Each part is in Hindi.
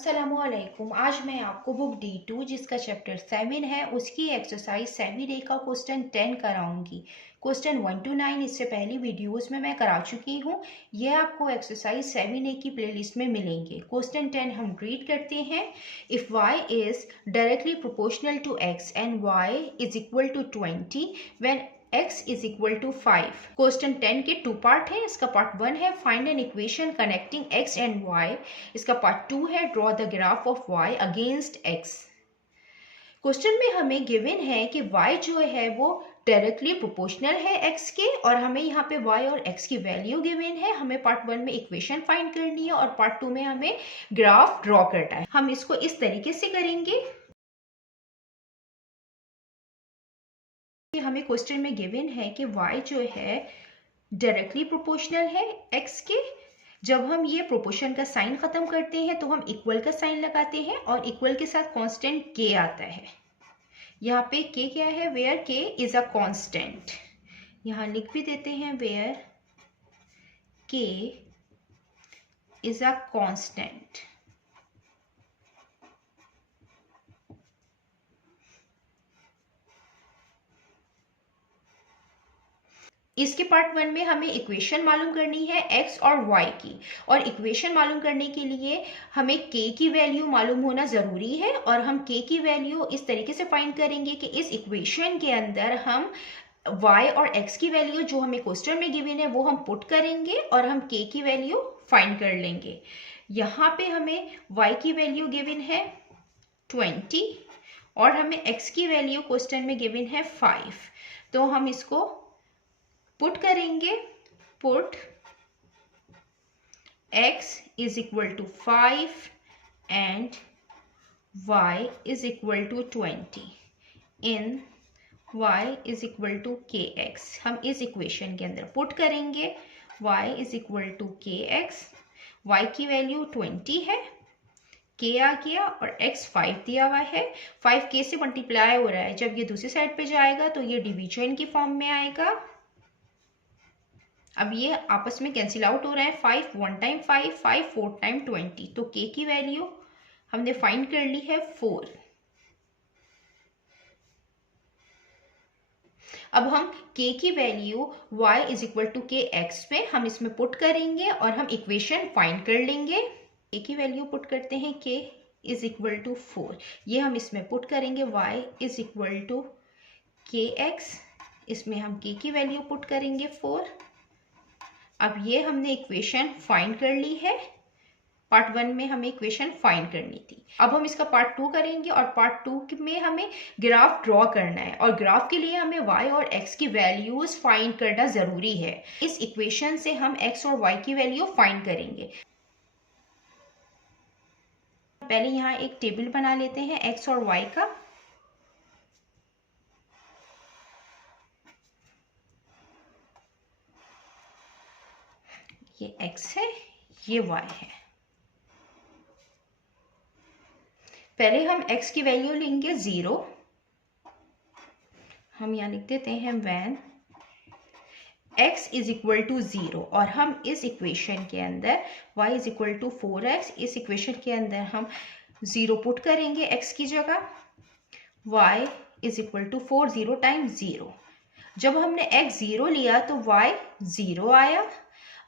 अस्सलामुअलैकुम। आज मैं आपको बुक D2 जिसका चैप्टर 7 है उसकी एक्सरसाइज 7A का क्वेश्चन 10 कराऊंगी। क्वेश्चन 1 to 9 इससे पहली वीडियोस में मैं करा चुकी हूँ। ये आपको एक्सरसाइज 7A की प्लेलिस्ट में मिलेंगे। क्वेश्चन 10 हम रीड करते हैं। If y is directly proportional to x and y is equal to 20 when x is equal to 5। Question 10 के टू पार्ट है। इसका पार्ट 1 है find an equation connecting x and y। इसका पार्ट 2 है draw the graph of y against x। Question में हमें गिवन है कि y जो है वो डायरेक्टली प्रोपोर्शनल है x के, और हमें यहाँ पे y और x की वैल्यू गिवन है। हमें पार्ट 1 में इक्वेशन फाइंड करनी है और पार्ट 2 में हमें ग्राफ ड्रॉ करना है। हम इसको इस तरीके से करेंगे। हमें क्वेश्चन में गिवन है कि y जो है डायरेक्टली प्रोपोर्शनल है x के। जब हम ये प्रोपोर्शन का साइन खत्म करते हैं तो हम इक्वल का साइन लगाते हैं और इक्वल के साथ कांस्टेंट k आता है। यहाँ पे k क्या है? Where k is a constant. यहाँ लिख भी देते हैं where k is a constant. इसके पार्ट 1 में हमें इक्वेशन मालूम करनी है x और y की, और इक्वेशन मालूम करने के लिए हमें k की वैल्यू मालूम होना ज़रूरी है। और हम k की वैल्यू इस तरीके से फाइंड करेंगे कि इस इक्वेशन के अंदर हम y और x की वैल्यू जो हमें क्वेश्चन में गिवन है वो हम पुट करेंगे और हम k की वैल्यू फाइंड कर लेंगे। यहाँ पे हमें y की वैल्यू गिवन है 20 और हमें x की वैल्यू क्वेश्चन में गिवन है 5। तो हम इसको पुट करेंगे। Put x is equal to 5 and y is equal to 20 in y is equal to kx। हम इस इक्वेशन के अंदर पुट करेंगे y is equal to kx। y की वैल्यू 20 है, k आ गया और x 5 दिया हुआ है। 5 k से मल्टीप्लाई हो रहा है। जब ये दूसरी साइड पे जाएगा तो ये डिवीजन की फॉर्म में आएगा। अब ये आपस में कैंसिल आउट हो रहा है। 5 1 टाइम 5, 5 4 टाइम 20। तो k की वैल्यू हमने फाइंड कर ली है 4। अब हम k की value y is equal to k x में हम इसमें पुट करेंगे और हम इक्वेशन फाइंड कर लेंगे। k की वैल्यू पुट करते हैं k इज इक्वल टू 4। ये हम इसमें पुट करेंगे y is equal to k x. इसमें हम k की वैल्यू पुट करेंगे 4। अब ये हमने इक्वेशन फाइंड कर ली है। पार्ट 1 में हमें इक्वेशन फाइंड करनी थी। अब हम इसका पार्ट 2 करेंगे और पार्ट 2 में हमें ग्राफ ड्रॉ करना है, और ग्राफ के लिए हमें y और x की वैल्यूज फाइंड करना ज़रूरी है। इस इक्वेशन से हम x और y की वैल्यू फाइंड करेंगे। पहले यहाँ एक टेबल बना लेते हैं x और y का। ये x है, ये y है। पहले हम x की वैल्यू लेंगे 0। हम यहाँ लिख देते हैं when x is equal to 0, और हम इस इक्वेशन के अंदर y is equal to 4x, इस इक्वेशन के अंदर हम 0 पुट करेंगे x की जगह। y is equal to 4 0 time 0। जब हमने x 0 लिया तो y 0 आया।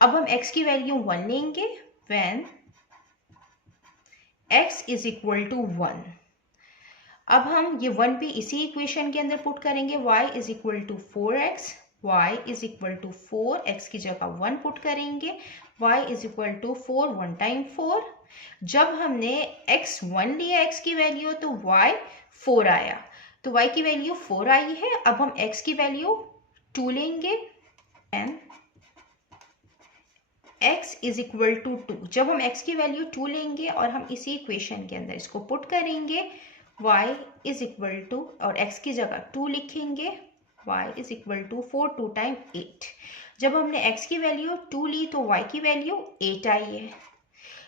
अब हम x की वैल्यू 1 लेंगे when x is equal to 1। अब हम ये 1 भी इसी इक्वेशन के अंदर पुट करेंगे। y is equal to 4x, y is equal to 4, x की जगह 1 पुट करेंगे। y is equal to 4 1 time 4। जब हमने x 1 लिया x की वैल्यू तो y 4 आया। तो y की वैल्यू 4 आई है। अब हम x की वैल्यू 2 लेंगे and x is equal to 2। जब हम x की वैल्यू 2 लेंगे और हम इसी इक्वेशन के अंदर इसको पुट करेंगे, y इज इक्वल टू, और x की जगह 2 लिखेंगे, y is equal to 4 2 time 8। जब हमने x की वैल्यू 2 ली तो y की वैल्यू 8 आई है।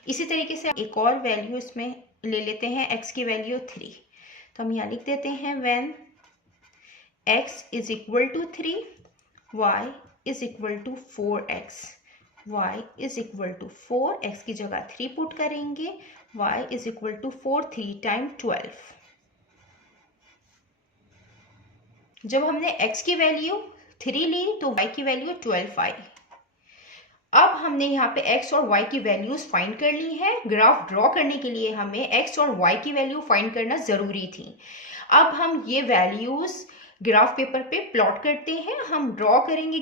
इसी तरीके से एक और वैल्यू इसमें ले लेते हैं, x की वैल्यू 3। तो हम यहाँ लिख देते हैं when x is equal to 3, y is equal to 4x, y is equal to 4, x की जगह 3 पुट करेंगे, y is equal to 4 3 time 12। जब हमने x की वैल्यू 3 ली तो y की वैल्यू 12 आई। अब हमने यहाँ पे x और y की वैल्यूज फाइंड कर ली है। ग्राफ ड्रॉ करने के लिए हमें x और y की वैल्यू फाइंड करना ज़रूरी थी। अब हम ये वैल्यूज ग्राफ पेपर पे प्लॉट करते हैं। हम ड्रॉ करेंगे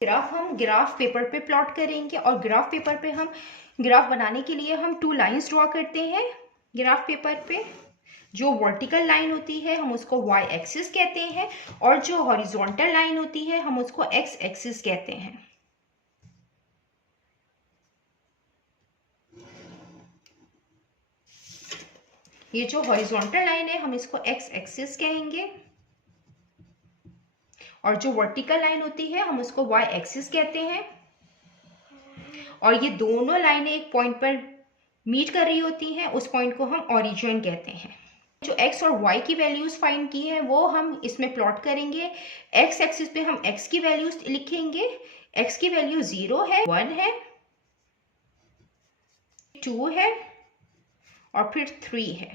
हम ग्राफ पेपर पे प्लॉट करेंगे और ग्राफ पेपर पे हम ग्राफ बनाने के लिए हम 2 लाइंस ड्रॉ करते हैं ग्राफ पेपर पे। जो वर्टिकल लाइन होती है हम उसको y एक्सिस कहते हैं और जो हॉरिजॉन्टल लाइन होती है हम उसको x एक्सिस कहते हैं। ये जो हॉरिजॉन्टल लाइन है हम इसको x एक्सिस कहेंगे और जो वर्टिकल लाइन होती है हम उसको y एक्सिस कहते हैं। और ये दोनों लाइनें एक पॉइंट पर मीट कर रही होती हैं, उस पॉइंट को हम ओरिजिन कहते हैं। जो x और y की वैल्यूज फाइंड की है वो हम इसमें प्लॉट करेंगे। x एक्सिस पे हम x की वैल्यूज लिखेंगे। x की वैल्यू 0 है, 1 है, 2 है और फिर 3 है।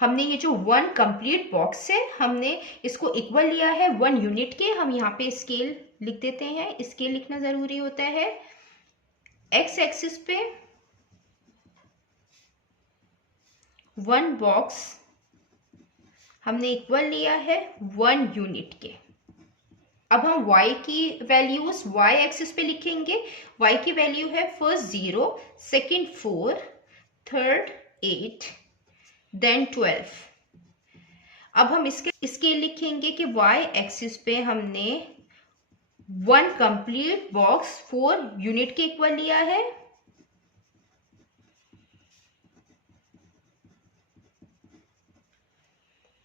हमने ये जो 1 कंप्लीट बॉक्स है हमने इसको इक्वल लिया है 1 यूनिट के। हम यहाँ पे स्केल लिख देते हैं, स्केल लिखना जरूरी होता है। x एक्सिस पे 1 बॉक्स हमने इक्वल लिया है 1 यूनिट के। अब हम y की वैल्यूज y एक्सिस पे लिखेंगे। y की वैल्यू है फर्स्ट 0, सेकंड 4, थर्ड 8, देन 12। अब हम इसके लिखेंगे कि y एक्सिस पे हमने 1 कंप्लीट बॉक्स 4 यूनिट के इक्वल लिया है।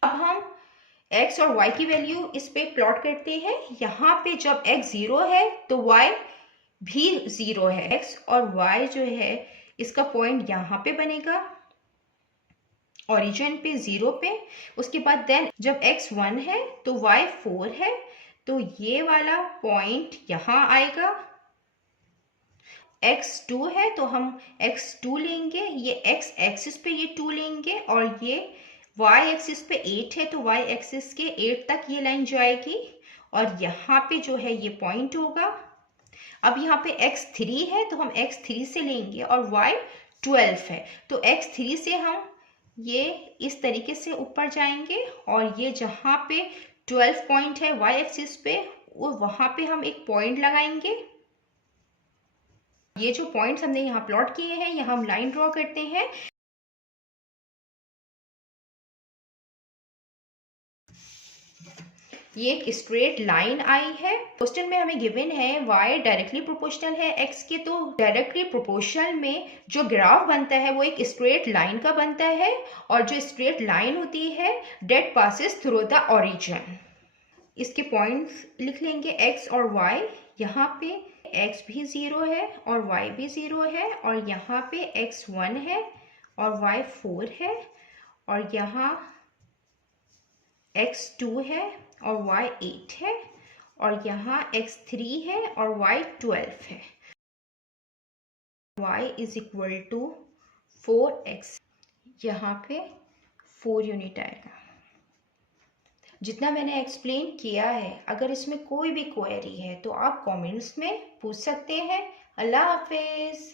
अब हम x और y की वैल्यू इस पे प्लॉट करते हैं। यहाँ पे जब x 0 है तो y भी 0 है। x और y जो है इसका पॉइंट यहाँ पे बनेगा ओरिजिन पे 0 पे। उसके बाद देन जब x 1 है तो y 4 है, तो ये वाला पॉइंट यहाँ आएगा। x 2 है तो हम x 2 लेंगे, ये x एक्सिस पे ये 2 लेंगे और ये y एक्सिस पे 8 है तो y एक्सिस के 8 तक ये लाइन जाएगी और यहाँ पे जो है ये पॉइंट होगा। अब यहाँ पे x 3 है तो हम x 3 से लेंगे और y 12 है तो x 3 से हम ये इस तरीके से ऊपर जाएंगे और ये जहाँ पे 12 पॉइंट है y एक्सिस पे वो वहाँ पे हम एक पॉइंट लगाएंगे। ये जो पॉइंट्स हमने यहाँ प्लॉट किए हैं यहाँ हम लाइन ड्रॉ करते हैं। ये एक स्ट्रेट लाइन आई है। क्वेश्चन में हमें गिवन है y डायरेक्टली प्रोपोर्शनल है x के, तो डायरेक्टली प्रोपोर्शनल में जो ग्राफ बनता है वो एक स्ट्रेट लाइन का बनता है और जो स्ट्रेट लाइन होती है that passes through the origin. इसके पॉइंट्स लिख लेंगे x और y। यहाँ पे x भी 0 है और y भी 0 है और यहाँ पे x 1 है और y 4 है और यहाँ x 2 है और y 8 है और यहाँ x 3 है और y 12 है। y is equal to 4x, यहाँ पे 4 यूनिट आएगा। जितना मैंने एक्सप्लेन किया है, अगर इसमें कोई भी क्वेरी है तो आप कमेंट्स में पूछ सकते हैं। अल्लाह हाफिज़।